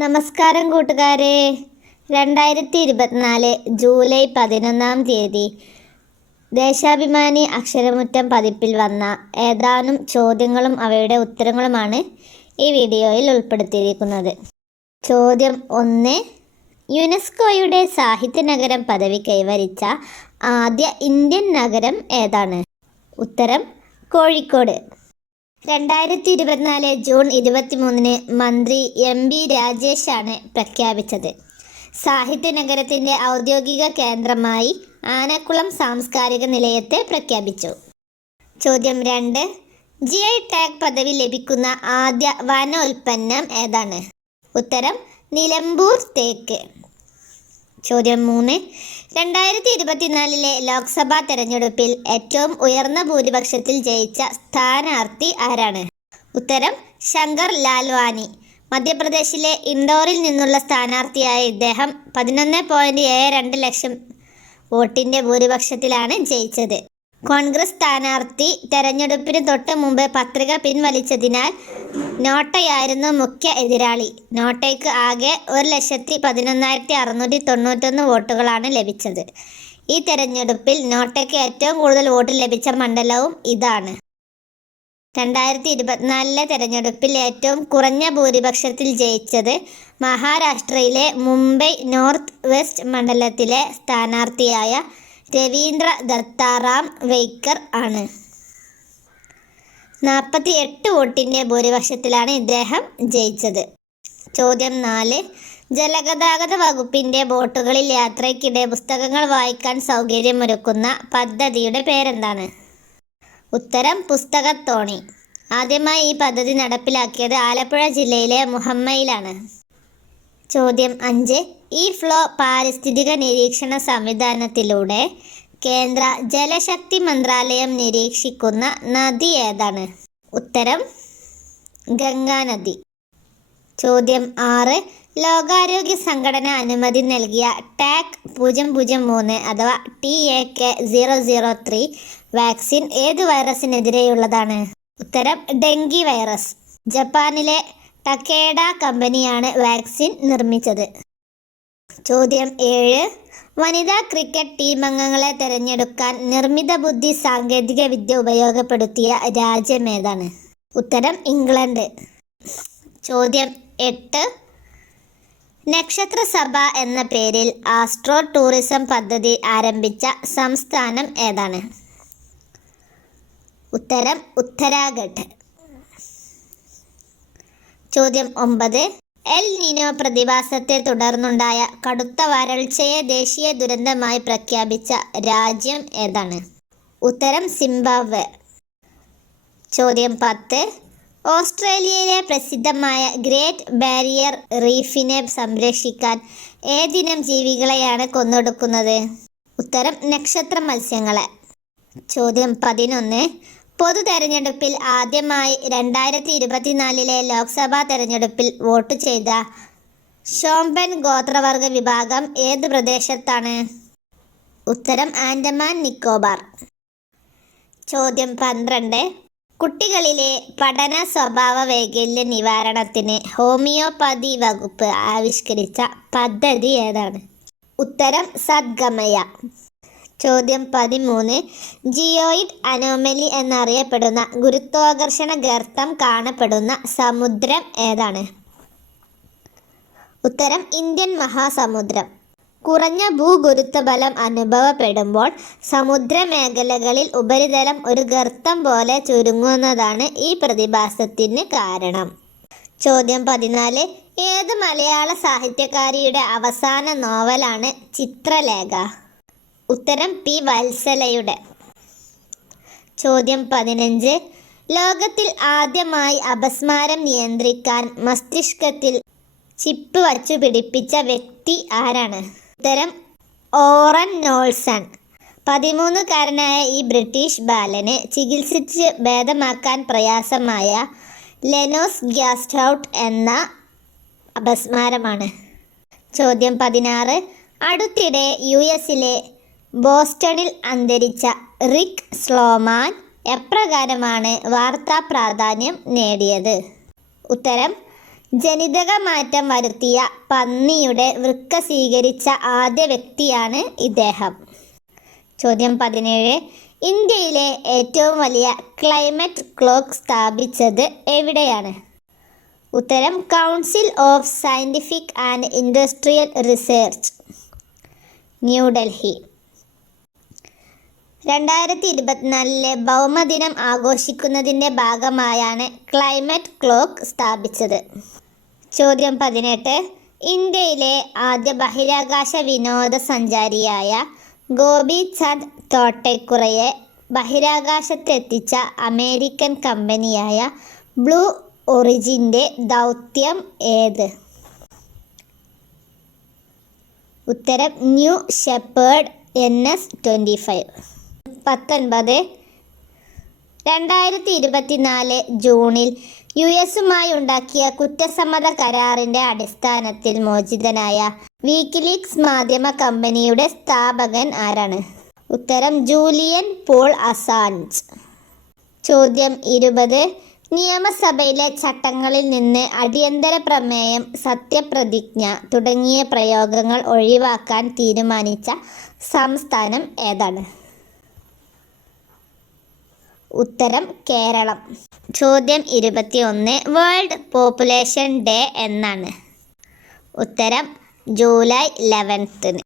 നമസ്കാരം കൂട്ടുകാരെ. രണ്ടായിരത്തി ഇരുപത്തിനാല് ജൂലൈ പതിനൊന്നാം തീയതി ദേശാഭിമാനി അക്ഷരമുറ്റം പതിപ്പിൽ വന്ന ഏതാനും ചോദ്യങ്ങളും അവയുടെ ഉത്തരങ്ങളുമാണ് ഈ വീഡിയോയിൽ ഉൾപ്പെടുത്തിയിരിക്കുന്നത്. ചോദ്യം ഒന്ന്. യുനെസ്കോയുടെ സാഹിത്യ നഗരം പദവി കൈവരിച്ച ആദ്യ ഇന്ത്യൻ നഗരം ഏതാണ്? ഉത്തരം കോഴിക്കോട്. രണ്ടായിരത്തി ഇരുപത്തിനാല് ജൂൺ ഇരുപത്തിമൂന്നിന് മന്ത്രി എം ബി രാജേഷാണ് പ്രഖ്യാപിച്ചത്. സാഹിത്യ നഗരത്തിന്റെ ഔദ്യോഗിക കേന്ദ്രമായി ആനക്കുളം സാംസ്കാരിക നിലയത്തെ പ്രഖ്യാപിച്ചു. ചോദ്യം രണ്ട് ജി ഐ ടാഗ് പദവി ലഭിക്കുന്ന ആദ്യ വനോൽപ്പന്നം ഏതാണ്? ഉത്തരം നിലമ്പൂർ തേക്ക്. ചോദ്യം മൂന്ന്. രണ്ടായിരത്തി ഇരുപത്തിനാലിലെ ലോക്സഭാ തെരഞ്ഞെടുപ്പിൽ ഏറ്റവും ഉയർന്ന ഭൂരിപക്ഷത്തിൽ ജയിച്ച സ്ഥാനാർത്ഥി ആരാണ്? ഉത്തരം ശങ്കർ ലാൽവാനി. മധ്യപ്രദേശിലെ ഇൻഡോറിൽ നിന്നുള്ള സ്ഥാനാർത്ഥിയായ ഇദ്ദേഹം പതിനൊന്ന് പോയിന്റ് ഏഴ് രണ്ട് ലക്ഷം വോട്ടിന്റെ ഭൂരിപക്ഷത്തിലാണ് ജയിച്ചത്. കോൺഗ്രസ് സ്ഥാനാർത്ഥി തെരഞ്ഞെടുപ്പിന് തൊട്ട് മുമ്പ് പത്രിക പിൻവലിച്ചതിനാൽ നോട്ടയായിരുന്നു മുഖ്യ എതിരാളി. നോട്ടയ്ക്ക് ആകെ ഒരു ലക്ഷത്തി പതിനൊന്നായിരത്തി അറുന്നൂറ്റി തൊണ്ണൂറ്റൊന്ന് വോട്ടുകളാണ് ലഭിച്ചത്. ഈ തെരഞ്ഞെടുപ്പിൽ നോട്ടയ്ക്ക് ഏറ്റവും കൂടുതൽ വോട്ട് ലഭിച്ച മണ്ഡലവും ഇതാണ്. രണ്ടായിരത്തി ഇരുപത്തിനാലിലെ തെരഞ്ഞെടുപ്പിൽ ഏറ്റവും കുറഞ്ഞ ഭൂരിപക്ഷത്തിൽ ജയിച്ചത് മഹാരാഷ്ട്രയിലെ മുംബൈ നോർത്ത് വെസ്റ്റ് മണ്ഡലത്തിലെ സ്ഥാനാർത്ഥിയായ രവീന്ദ്ര ദത്താറാം വെയ്ക്കർ ആണ്. നാൽപ്പത്തി എട്ട് വോട്ടിന്റെ ഭൂരിപക്ഷത്തിലാണ് ഇദ്ദേഹം ജയിച്ചത്. ചോദ്യം നാല്. ജലഗതാഗത വകുപ്പിന്റെ ബോട്ടുകളിൽ യാത്രയ്ക്കിടെ പുസ്തകങ്ങൾ വായിക്കാൻ സൗകര്യമൊരുക്കുന്ന പദ്ധതിയുടെ പേരെന്താണ്? ഉത്തരം പുസ്തകത്തോണി. ആദ്യമായി ഈ പദ്ധതി നടപ്പിലാക്കിയത് ആലപ്പുഴ ജില്ലയിലെ മുഹമ്മയിലാണ്. ചോദ്യം അഞ്ച്. ഈ ഫ്ലോ പാരിസ്ഥിതിക നിരീക്ഷണ സംവിധാനത്തിലൂടെ കേന്ദ്ര ജലശക്തി മന്ത്രാലയം നിരീക്ഷിക്കുന്ന നദി ഏതാണ്? ഉത്തരം ഗംഗാനദി ചോദ്യം ആറ് ലോകാരോഗ്യ സംഘടന അനുമതി നൽകിയ ടാക് പൂജ്യം പൂജ്യം മൂന്ന് അഥവാ T A K zero zero three vaccine ഏത് വൈറസിനെതിരെയുള്ളതാണ്? ഉത്തരം ഡെങ്കി വൈറസ്. ജപ്പാനിലെ ടക്കേഡ കമ്പനിയാണ് വാക്സിൻ നിർമ്മിച്ചത്. ചോദ്യം ഏഴ്. വനിതാ ക്രിക്കറ്റ് ടീം അംഗങ്ങളെ തിരഞ്ഞെടുക്കാൻ നിർമ്മിത ബുദ്ധി സാങ്കേതിക വിദ്യ ഉപയോഗപ്പെടുത്തിയ രാജ്യം ഏതാണ്? ഉത്തരം ഇംഗ്ലണ്ട്. ചോദ്യം എട്ട്. നക്ഷത്ര സഭ എന്ന പേരിൽ ആസ്ട്രോ ടൂറിസം പദ്ധതി ആരംഭിച്ച സംസ്ഥാനം ഏതാണ്? ഉത്തരം ഉത്തരാഖണ്ഡ്. ചോദ്യം ഒമ്പത്. എൽ നിനോ പ്രതിഭാസത്തെ തുടർന്നുണ്ടായ കടുത്ത വരൾച്ചയെ ദേശീയ ദുരന്തമായി പ്രഖ്യാപിച്ച രാജ്യം ഏതാണ്? ഉത്തരം സിംബാബ്വെ. ചോദ്യം പത്ത്. ഓസ്ട്രേലിയയിലെ പ്രസിദ്ധമായ ഗ്രേറ്റ് ബാരിയർ റീഫിനെ സംരക്ഷിക്കാൻ ഏതിനം ജീവികളെയാണ് കൊന്നൊടുക്കുന്നത്? ഉത്തരം നക്ഷത്ര മത്സ്യങ്ങളെ. ചോദ്യം പതിനൊന്ന്. പൊതു തെരഞ്ഞെടുപ്പിൽ ആദ്യമായി രണ്ടായിരത്തി ഇരുപത്തിനാലിലെ ലോക്സഭാ തെരഞ്ഞെടുപ്പിൽ വോട്ട് ചെയ്ത ഷോംബൻ ഗോത്രവർഗ വിഭാഗം ഏത് പ്രദേശത്താണ്? ഉത്തരം ആൻഡമാൻ നിക്കോബാർ. ചോദ്യം പന്ത്രണ്ട്. കുട്ടികളിലെ പഠന സ്വഭാവ വൈകല്യ നിവാരണത്തിന് ഹോമിയോപ്പതി വകുപ്പ് ആവിഷ്കരിച്ച പദ്ധതി ഏതാണ്? ഉത്തരം സദ്ഗമയ. ചോദ്യം പതിമൂന്ന്. ജിയോയിഡ് അനോമലി എന്നറിയപ്പെടുന്ന ഗുരുത്വാകർഷണ ഗർത്തം കാണപ്പെടുന്ന സമുദ്രം ഏതാണ്? ഉത്തരം ഇന്ത്യൻ മഹാസമുദ്രം. കുറഞ്ഞ ഭൂഗുരുത്വബലം അനുഭവപ്പെടുമ്പോൾ സമുദ്രമേഖലകളിൽ ഉപരിതലം ഒരു ഗർത്തം പോലെ ചുരുങ്ങുന്നതാണ് ഈ പ്രതിഭാസത്തിന് കാരണം. ചോദ്യം പതിനാല്. ഏത് മലയാള സാഹിത്യകാരിയുടെ അവസാന നോവലാണ് ചിത്രലേഖ? ഉത്തരം പി വത്സലയുടെ. ചോദ്യം പതിനഞ്ച്. ലോകത്തിൽ ആദ്യമായി അപസ്മാരം നിയന്ത്രിക്കാൻ മസ്തിഷ്കത്തിൽ ചിപ്പ് വച്ചു പിടിപ്പിച്ച വ്യക്തി ആരാണ്? ഉത്തരം ഓറൻ നോൾസൺ. പതിമൂന്നുകാരനായ ഈ ബ്രിട്ടീഷ് ബാലനെ ചികിത്സിച്ച് ഭേദമാക്കാൻ പ്രയാസമായ ലെനോസ് ഗ്യാസ്റ്റൗട്ട് എന്ന അപസ്മാരമാണ്. ചോദ്യം പതിനാറ്. അടുത്തിടെ യു എസിലെ ബോസ്റ്റണിൽ അന്തരിച്ച റിക് സ്ലോമാൻ എപ്രകാരമാണ് വാർത്താ പ്രാധാന്യം നേടിയത്? ഉത്തരം ജനിതക മാറ്റം വരുത്തിയ പന്നിയുടെ വൃക്ക സ്വീകരിച്ച ആദ്യ വ്യക്തിയാണ് ഇദ്ദേഹം. ചോദ്യം പതിനേഴ് ഇന്ത്യയിലെ ഏറ്റവും വലിയ ക്ലൈമറ്റ് ക്ലോക്ക് സ്ഥാപിച്ചത് എവിടെയാണ്? ഉത്തരം Council of Scientific and Industrial Research New Delhi രണ്ടായിരത്തി ഇരുപത്തിനാലിലെ ഭൗമദിനം ആഘോഷിക്കുന്നതിന്റെ ഭാഗമായാണ് ക്ലൈമറ്റ് ക്ലോക്ക് സ്ഥാപിച്ചത്. ചോദ്യം പതിനെട്ട്. ഇന്ത്യയിലെ ആദ്യ ബഹിരാകാശ വിനോദസഞ്ചാരിയായ ഗോപി ചന്ദ് തോട്ടേക്കുറയെ ബഹിരാകാശത്തെത്തിച്ച അമേരിക്കൻ കമ്പനിയായ ബ്ലൂ ഒറിജിന്റെ ദൗത്യം ഏത്? ഉത്തരം New Shepard N S twenty five പത്തൊൻപത്. രണ്ടായിരത്തി ഇരുപത്തിനാല് ജൂണിൽ യു എസുമായി ഉണ്ടാക്കിയ കുറ്റസമ്മത കരാറിന്റെ അടിസ്ഥാനത്തിൽ മോചിതനായ വീക്കിലീക്സ് മാധ്യമ കമ്പനിയുടെ സ്ഥാപകൻ ആരാണ്? ഉത്തരം ജൂലിയൻ പോൾ അസാൻസ് ചോദ്യം ഇരുപത്. നിയമസഭയിലെ ചട്ടങ്ങളിൽ നിന്ന് അടിയന്തര പ്രമേയം സത്യപ്രതിജ്ഞ തുടങ്ങിയ പ്രയോഗങ്ങൾ ഒഴിവാക്കാൻ തീരുമാനിച്ച സംസ്ഥാനം ഏതാണ്? ഉത്തരം കേരളം. ചോദ്യം ഇരുപത്തിയൊന്ന്. വേൾഡ് പോപ്പുലേഷൻ ഡേ എന്നാണ്. ഉത്തരം ജൂലൈ ലെവൻത്തിന്